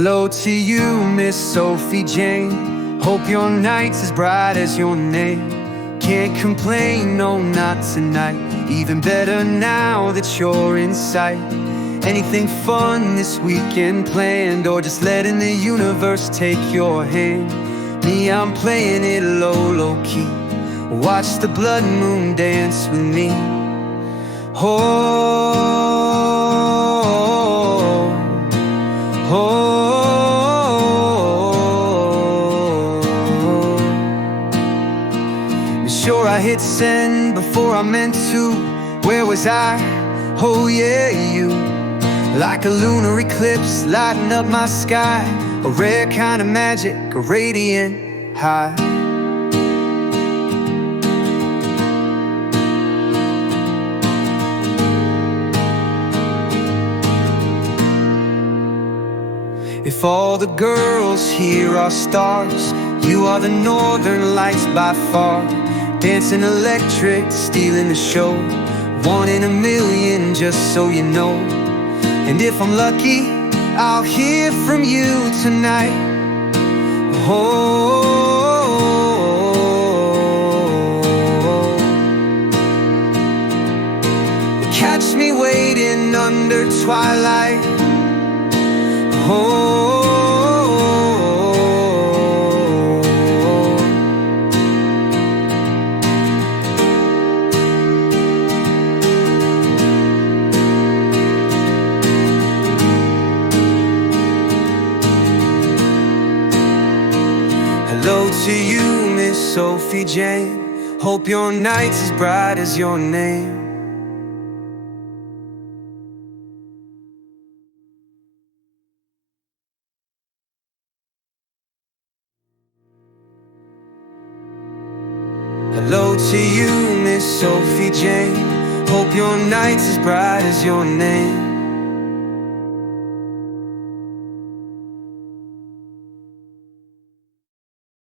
Hello to you, Miss Sophie Jane. Hope your night's as bright as your name. Can't complain, no, not tonight. Even better now that you're in sight. Anything fun this weekend planned, or just letting the universe take your hand? Me, I'm playing it low, low-key. Watch the blood moon dance with me. Oh, oh. Sure, I hit send before I meant to. Where was I? Oh yeah, you. Like a lunar eclipse lighting up my sky. A rare kind of magic, a radiant high. If all the girls here are stars, you are the northern lights by far. Dancing electric, stealing the show. One in a million, just so you know. And if I'm lucky, I'll hear from you tonight. Oh, catch me waiting under twilight. Oh, hello to you, Miss Sophie Jane. Hope your night's as bright as your name. Hello to you, Miss Sophie Jane. Hope your night's as bright as your name.